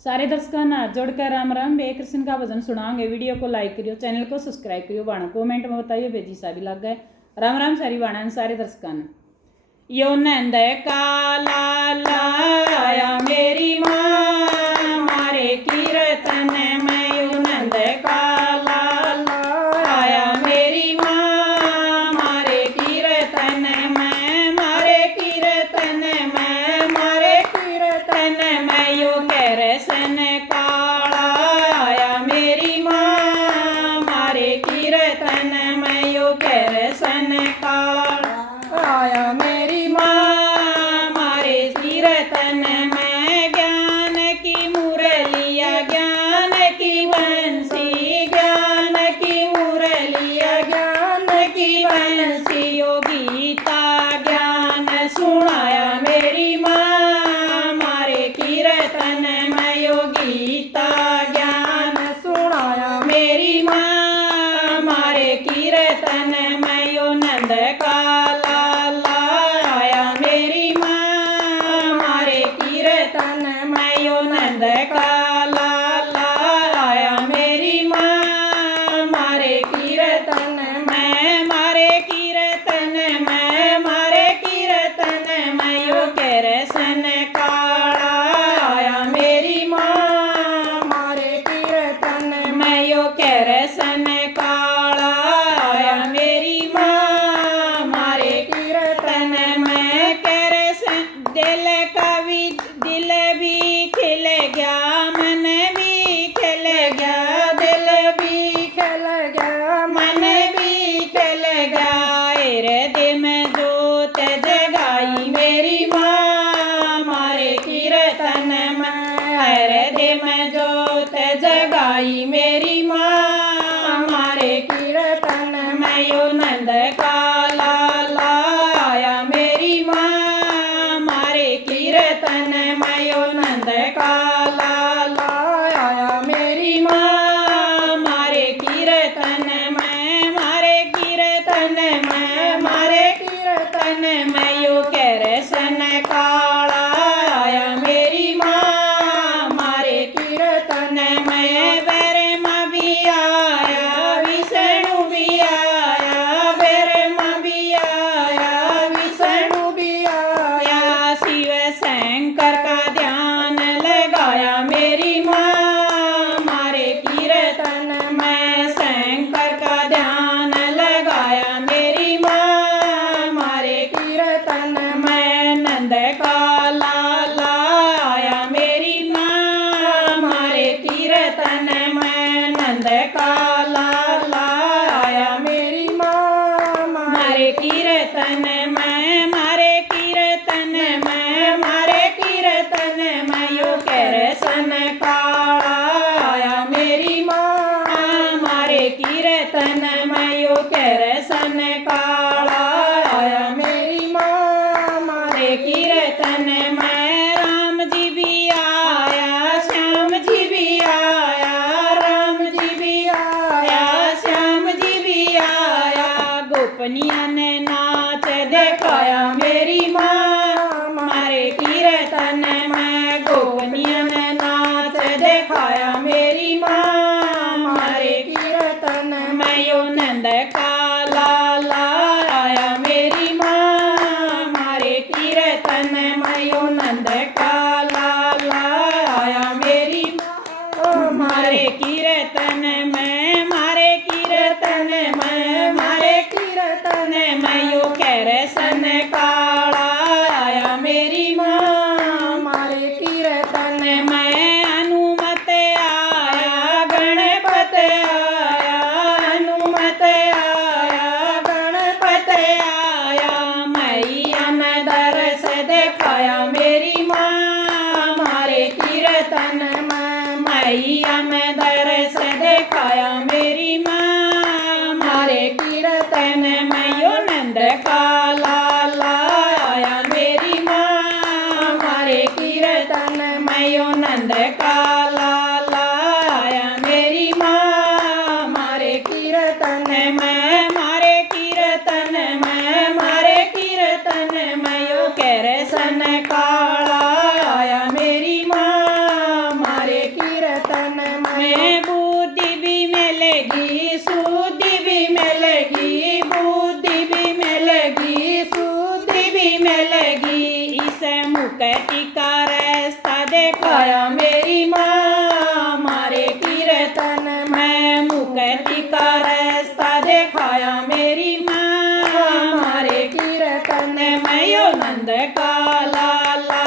सारे दर्शकों ने हाथ जोड़कर राम राम। बे कृष्ण का भजन सुनाओगे। वीडियो को लाइक करियो, चैनल को सब्सक्राइब करियो, बाणा कमेंट में बताइयो बेजी सा भी लग गए। राम राम सारी बाणा सारे दर्शकों ने। यो नंद काला लाया मेरी माँ मारे कीर्तन में, यो नंद काला लाया मेरी माँ मारे कीर्तन में, मारे कीर्तन में, मारे कीर्तन में। यो कैरसन काला आया मेरी माँ मारे कीर्तन में, यो कैरसन काला आया मेरी माँ मारे कीर्तन में। ज्ञान की मुरलिया ज्ञान की बंसी, ज्ञान की मुरलिया ज्ञान की बंसी, यो गीता ज्ञान सुनाया मेरी माँ मारे कीर्तन में, यो गीता ज्ञान सुनाया मेरी माँ मारे कीर्तन में। यो नंद काला लाया मेरी माँ मारे कीर्तन में, यो नंद काला लाया मेरी माँ मारे कीर्तन में, मारे कीर्तन में, मारे कीर्तन में। यो कैरसन काला आया मेरी माँ मारे कीर्तन में, यो कैरसन काला आया मेरी माँ मारे कीर्तन में। कैरसन दिल का भी दिल भी खिल गया, मन भी खिल गया, दिल भी खिल गया, मन भी खिल गया। हृदय में जोत जगाई मेरी माँ मारे कीर्तन में, हृदय में जोत जगाई मेरी माँ मारे कीर्तन में। यो नंद काला लाया मेरी माँ मारे कीर्तन में, यो नंद काला लाया मेरी माँ मारे कीर्तन में, मारे कीर्तन में, मारे कीर्तन में। यो कैरसन काला आया मेरी माँ मारे कीर्तन में। ब्रह्मा भी आया विष्णु भी आया, ब्रह्मा भी आया विष्णु भी आया, शिव शंकर का ध्यान लगाया मेरी माँ मारे कीर्तन में, शंकर का ध्यान लगाया मेरी माँ मारे कीर्तन में। नंद काला लाया मेरी माँ मारे कीर्तन में, नंद काला लाया मेरी माँ मारे कीर्तन में, मारे कीर्तन में, मारे कीर्तन में। यो कैरसन काला आया मेरी माँ मारे कीर्तन में, यो कैरसन काला आया मेरी माँ मारे कीर्तन में। राम जी भी आया, श्याम जी भी आया, राम जी भी आया, श्याम जी भी आया। गोपनिया ने नाच दिखाया मेरी माँ मारे कीर्तन में, गोपनिया ने नाच दिखाया मेरी माँ मारे कीर्तन में। यो नंद काला लाया मेरी माँ मारे कीर्तन में, यो नंद काला लाया मेरी माँ मारे कीर्तन में, मारे कीर्तन में, मारे कीर्तन में। यो कैरसन काला आया मेरी माँ मारे कीर्तन में। हनुमत आया गणपत आया, हनुमत आया गणपत आया, मैया ने दरस दिखाया मेरी माँ मारे कीर्तन में, मैया ने दरस दिखाया मेरी माँ मारे कीर्तन में। यो नंद काला लाया मेरी माँ मारे कीर्तन में, यो नंद काला लाया मेरी माँ मारे कीर्तन में, मारे कीर्तन में, मारे कीर्तन में। यो कैरसन काला आया मेरी माँ मारे आया मेरी माँ मारे कीर्तन मैं मुक्ति का रास्ता दिखाया मेरी माँ मारे कीर्तन मैं यो नंद का लाला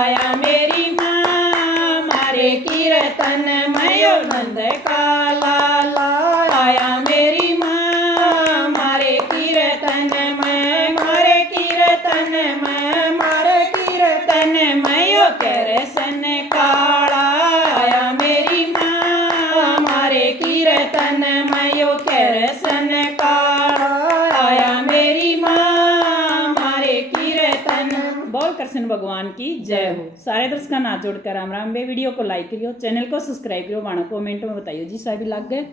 आया मेरी माँ मारे कीर्तन मैं यो नंद का लाला आया मेरी माँ मारे कीर्तन मैं मारे कीर्तन मैं मारे कीर्तन मैं यो कृष्ण काला आया मेरी माँ मारे कीर्तन मैं यो कृष्ण काला आया मेरी माँ मारे कीर्तन। बोल कृष्ण भगवान की जय हो। सारे दर्शकों हाथ जोड़कर राम राम। वीडियो को लाइक करियो, चैनल को सब्सक्राइब करियो, वाणा कमेंट में बताइयो जी साहब लग गए।